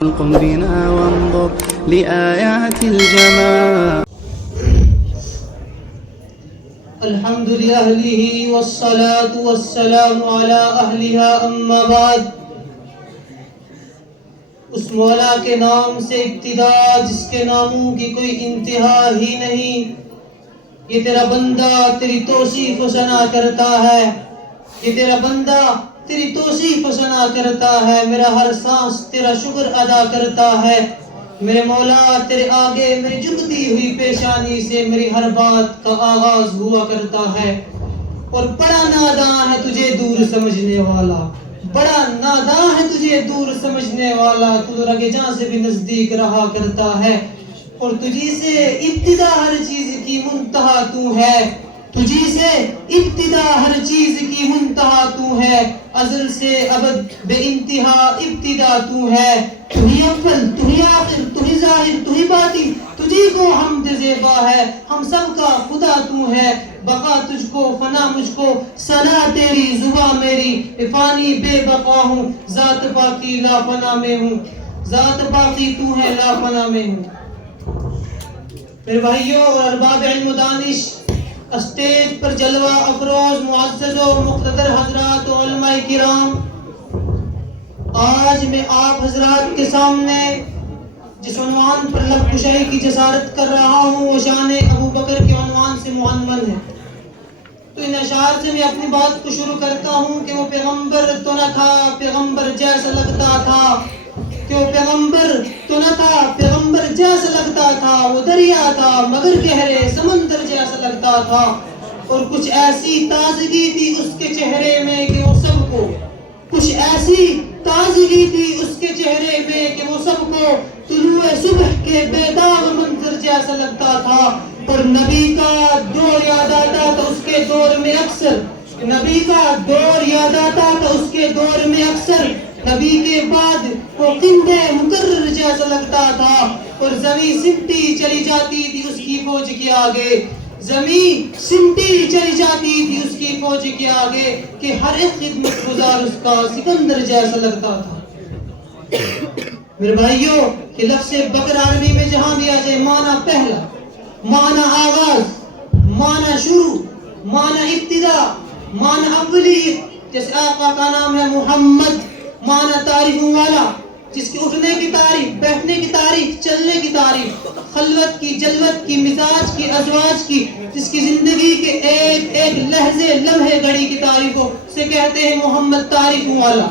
قم بنا وانظر لآيات الجمال. الحمد لأهله والصلاة والسلام على أهلها أما بعد. اس مولا کے نام سے ابتدا جس کے ناموں کی کوئی انتہا ہی نہیں. یہ تیرا بندہ تیری توصیف و ثنا کرتا ہے. یہ تیرا بندہ تیری توصیف و ثنا کرتا ہے. میرا ہر سانس تیرا شکر ادا کرتا ہے. میرے مولا تیرے آگے میری جھکتی ہوئی پیشانی سے میری ہر بات کا آغاز ہوا کرتا ہے. اور بڑا ناداں ہے تجھے دور سمجھنے والا. بڑا ناداں ہے تجھے دور سمجھنے والا. تو رگ جاں سے بھی نزدیک رہا کرتا ہے. اور تجھی سے ابتدا ہر چیز کی منتہا تو ہے. تجھی سے ابتدا ہر چیز کی منتہا تو ہے. ازل سے ابد بے انتہا ابتدا تو ہے. تو ہی اول تو ہی آخر تو ہی ظاہر تو ہی باطن. تجھی کو حمد زیبا ہے. ہم سب کا خدا تو ہے. بقا تجھ کو فنا مجھ کو ثنا تیری زباں میری. فانی بے بقا ہوں ذات باقی لا فنا میں ہوں. ذات باقی تو ہے لا فنا میں ہوں. میرے بھائیوں اور ارباب علم و دانش، اسٹیج پر جلوہ افروز معزز و مقتدر حضرات و علماء کرام، آج میں آپ حضرات کے سامنے جس عنوان پر لب کشائی کی جسارت کر رہا ہوں وہ شان ابو بکر کے عنوان سے معنون ہے. تو ان اشعار سے میں اپنی بات کو شروع کرتا ہوں کہ وہ پیغمبر تو نہ تھا پیغمبر جیسا لگتا تھا. کہ وہ پیغمبر تو نہ تھا پیغمبر جیسا لگتا تھا. وہ دریا تھا مگر گہرے سمندر جیسا لگتا تھا. اور کچھ ایسی تازگی تھی اس کے چہرے میں کہ وہ سب کو کچھ ایسی تازگی تھی اس کے چہرے میں کہ وہ سب کو طلوع صبح کے بیدار منظر جیسا لگتا تھا. اور نبی کا دور یاد آتا تھا اس کے دور میں اکثر. نبی کا دور یاد آتا تھا اس کے دور میں اکثر. نبی کے بعد وہ قندے مقرر جیسا لگتا تھا. اور زمین سمٹی چلی جاتی تھی اس کی فوج کے آگے. زمین سمٹی چلی جاتی تھی اس کی فوج کے آگے کہ ہر ایک خدمت گزار اس کا سکندر جیسا لگتا تھا. میرے بھائیوں کہ لفظ بکر عربی میں جہاں بھی آ جائے معنی پہلا، معنی آغاز، معنی شروع، معنی ابتدا، معنی اولی. جیسے آقا کا نام ہے محمد، معنی تعریف والا، جس کے اٹھنے کی تعریف، بیٹھنے کی تعریف، چلنے کی تعریف، خلوت کی، جلوت کی، مزاج کی، ازواج کی، جس کی زندگی کے ایک ایک لحظے لمحے گھڑی کی تعریف ہو سے کہتے ہیں محمد تعریف والا.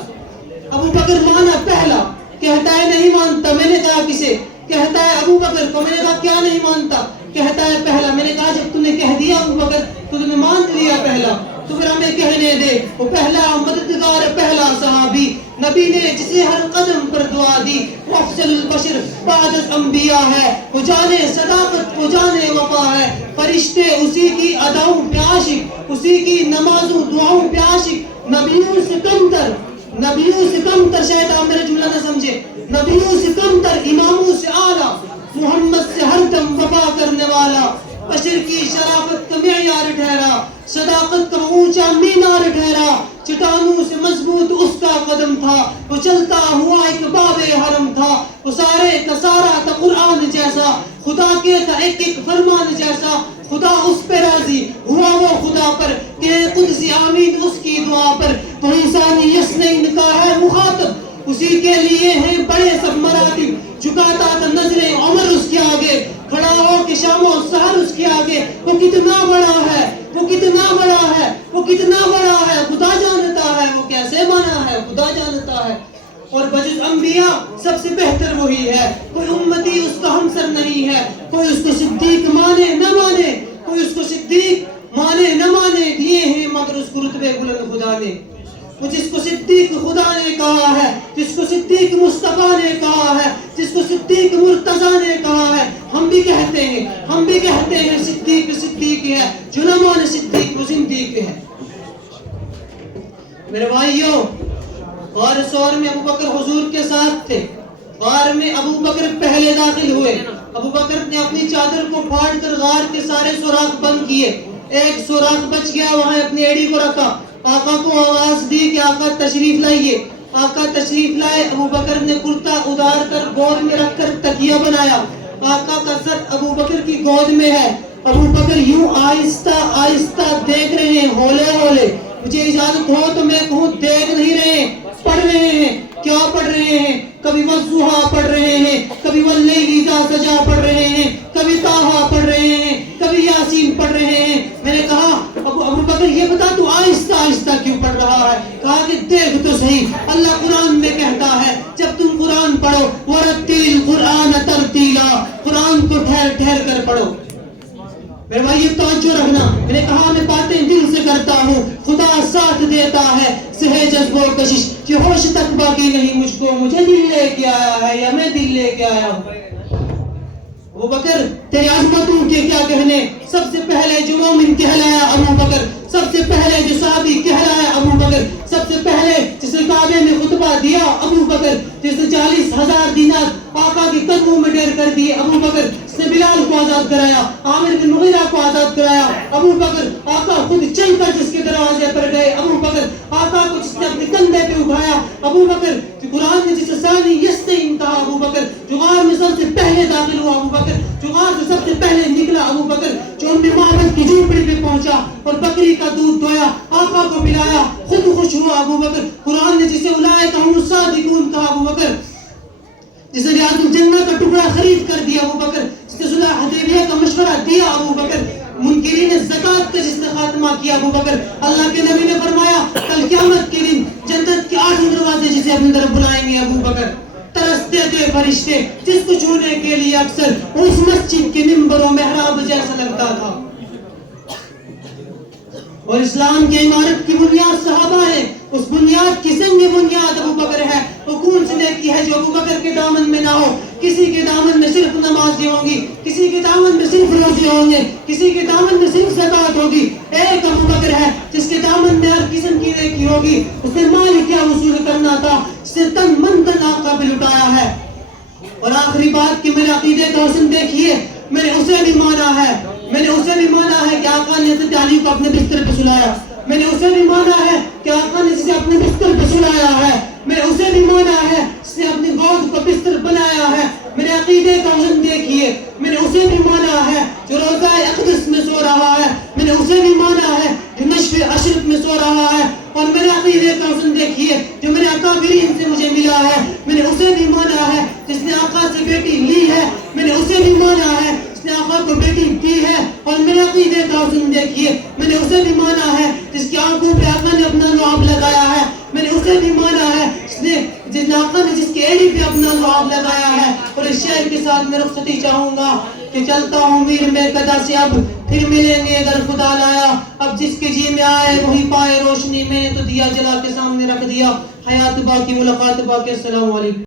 ابو بکر معنی پہلا. کہتا ہے نہیں مانتا. میں نے کہا کسے؟ کہتا ہے ابو بکر کو. میں نے کہا کیا نہیں مانتا؟ کہتا ہے پہلا. میں نے کہا جب تم نے کہہ دیا ابو بکر تو تم نے مان لیا پہلا، تو پھر ہمیں کہنے دے. وہ پہلا مددگار، پہلا صحابی، نبی نے جسے ہر قدم پر دعا دی. وہ افضل البشر بعد الانبیاء ہے. وہ جانے صداقت، وہ جانے وفا ہے. فرشتے اسی کی اداؤں پہ عاشق، اسی کی نمازوں دعاؤں پہ عاشق. نبیوں سے کم تر، نبیوں سے کم تر، شاید آپ میرا جملہ نہ سمجھے، نبیوں سے کم تر، اماموں سے اعلیٰ، محمد سے ہر دم وفا کرنے والا. بشر کی شرافت کا معیار ٹھہرا، صداقت کا اونچا مینار ٹھہرا. چٹانوں سے مضبوط اس کا قدم تھا. وہ چلتا ہوا ایک باب حرم تھا. وہ سارے کا سارا تھا قرآن جیسا، خدا کے تھا ایک ایک فرمان جیسا. خدا اس پہ راضی ہوا وہ خدا پر کہ قدسی آمین اس کی دعا پر. تو انسانی یسنین کا ہے مخاطب، اسی کے لیے ہیں بڑے سب مراتب. جھکاتا تھا نظریں عمر اس کے آگے، کھڑا ہو کے شام و سحر اس کے آگے. وہ کتنا بڑا ہے، وہ کتنا بڑا ہے، وہ کتنا بڑا ہے، خدا جانتا ہے. وہ کیسے بنا ہے خدا جانتا ہے. اور بجز انبیاء سب سے بہتر وہی ہے. کوئی امتی اس کا ہمسر نہیں ہے. کوئی اس کو صدیق مانے نہ مانے، کوئی اس کو صدیق مانے نہ مانے، دیے ہیں مگر اس کو رتبے بلند خدا نے. وہ جس کو صدیق خدا نے کہا ہے، جس کو صدیق مصطفیٰ نے کہا ہے، جس کو صدیق مرتضیٰ نے کہا ہے، ہم بھی کہتے ہیں، ہم بھی کہتے ہیں صدیق صدیق ہے. جو نہ مانے صدیق وہ زندیق ہے. میرے بھائیوں، غار ثور میں ابو بکر حضور کے ساتھ تھے. غار میں ابو بکر پہلے داخل ہوئے. ابو بکر نے اپنی چادر کو پھاڑ کر غار کے سارے سوراخ بند کیے. ایک سوراخ بچ گیا، وہاں اپنی ایڑی کو رکھا. آقا کو آواز دی کہ آقا تشریف لائیے. آقا تشریف لائے، ابو بکر نے کرتا ادار کر گود میں رکھ کر تکیہ بنایا، آقا کا سر ابو بکر کی گود میں ہے، ابو بکر یوں آہستہ آہستہ دیکھ رہے ہیں، ہولے ہولے، مجھے اجازت ہو تو میں کہوں دیکھ نہیں رہے، پڑھ رہے ہیں۔ کیا پڑھ رہے ہیں؟ کبھی والضحیٰ پڑھ رہے ہیں، کبھی واللیل اذا سجا پڑھ رہے ہیں، کبھی طٰہٰ پڑھ رہے ہیں، کبھی یاسین پڑھ رہے ہیں۔ میں نے کہا ابو بکر یہ بتا تو آہستہ آہستہ کیوں پڑھ رہا ہے؟ کہا کہ دیکھ تو صحیح، اللہ قرآن میں کہتا ہے جب تم قرآن پڑھو وَرَتِّلِ الْقُرْآنَ تَرْتِیلًا، قرآن کو ٹھہر ٹھہر کر پڑھو۔ میرے بھائی یہ توجہ رکھنا، میں نے کہا میں باتیں دل سے کرتا ہوں، خدا ساتھ دیتا ہے، سہے جذب و کشش، کہ ہوش تک باقی نہیں مجھ کو، مجھے دل لے کے آیا ہے یا میں دل لے کے آیا ہوں۔ ابو بکر تیری عظمتوں کے کیا کہنے، سب سے پہلے جو مومن کہلایا ابو بکر، سب سے پہلے جو صحابی کہلایا ابو بکر، سب سے پہلے جس نے کعبے میں خطبہ دیا ابو بکر، جس نے 40,000 دینار آقا کے قدموں میں ڈیر کر دیے ابو بکر، جس نے بلال کو آزاد کرایا، عامر بن مغیرہ کو آزاد کرایا ابو بکر، آقا خود چل کر جس کے دروازے پر گئے ابو بکر، آقا کو جس نے اپنے کندھے پہ اٹھایا ابو بکر، قرآن میں جسے ثانی یستعین کہا ابو بکر، جو غار میں سب سے پہلے داخل ہوا ابو بکر، جو غار سے سب سے پہلے نکلا ابو بکر، جو ان معبد کی جھوپڑی پہ پہنچا اور بکری کا دودھ دھویا، آقا کو پلایا، خود خوش ہوا ابو بکر، قرآن نے جسے اولئک هم الصادقون کہا ابو بکر، جس نے ریاض الجنہ کا ٹکڑا خرید کر دیا ابو بکر، جس نے صلح حدیبیہ کا مشورہ دیا ابو بکر، منکرین زکات کا جس نے خاتمہ کیا ابو بکر، اللہ کے نبی نے فرمایا کل قیامت کے دن جنت کے 8 دروازے جسے اپنی طرف بلائیں گے ابو بکر، ترستے تھے فرشتے جس کو چھونے کے لیے اکثر اس مسجد کے ممبر و محراب جیسا لگتا تھا۔ اور اسلام کی عمارت کی بنیاد صحابہ ہے، اس بنیاد کی سنگ بنیاد ابو بکر ہے۔ وہ کون سی نیکی ہے جو ابو بکر کے دامن میں نہ ہو؟ کسی کے دامن میں صرف نمازیں ہوں گی، کسی کے دامن میں صرف روزے ہوں گے، کسی کے دامن میں صرف زکات ہوگی، ایک ابو بکر ہے جس کے دامن میں ہر قسم کی نیکی ہوگی۔ اس نے مال کیا وصول کرنا تھا، اس نے تن من تن آقا پہ لٹایا ہے۔ اور آخری بات کہ میرے عقیدے کا حسن دیکھیے، میں نے اسے بھی مانا ہے، میں نے اسے بھی مانا ہے کہ آقا نے حضرت علی کو اپنے بستر پہ سلایا، میں نے اسے بھی مانا ہے کہ آقا نے جسے اپنے بستر پہ سلایا ہے، میں نے اسے بھی مانا ہے جس نے اپنی گود کو بستر بنایا ہے۔ میرے عقیدے کا حسن دیکھیے، میں نے اسے بھی مانا ہے جو روضہ اقدس میں سو رہا ہے، میں نے اسے بھی مانا ہے جو نشف اشرف میں سو رہا ہے۔ اور میرے عقیدے کا حسن دیکھیے جو میرے اکابرین سے مجھے ملا ہے، میں نے اسے بھی مانا ہے جس نے آقا سے بیٹی لی ہے، میں نے اسے بھی مانا ہے جس نے آقا کو بیٹی دی ہے۔ اور میرے عقیدے کا حسن دیکھیے، میں نے اسے بھی مانا ہے جس کی آنکھوں پہ آقا نے اپنا لعاب لگایا ہے، میں نے اسے بھی مانا ہے جس آقا نے جس کی ایڑی پہ اپنا لعاب لگایا ہے۔ اور اس شعر کے ساتھ میں رخصتی چاہوں گا کہ چلتا ہوں میر میں قدا سے اب پھر ملیں گے اگر خدا لایا، اب جس کے جی میں آئے وہی پائے روشنی، میں نے تو دیا جلا کے سامنے رکھ دیا، حیات باقی ملاقات باقی، السلام علیکم۔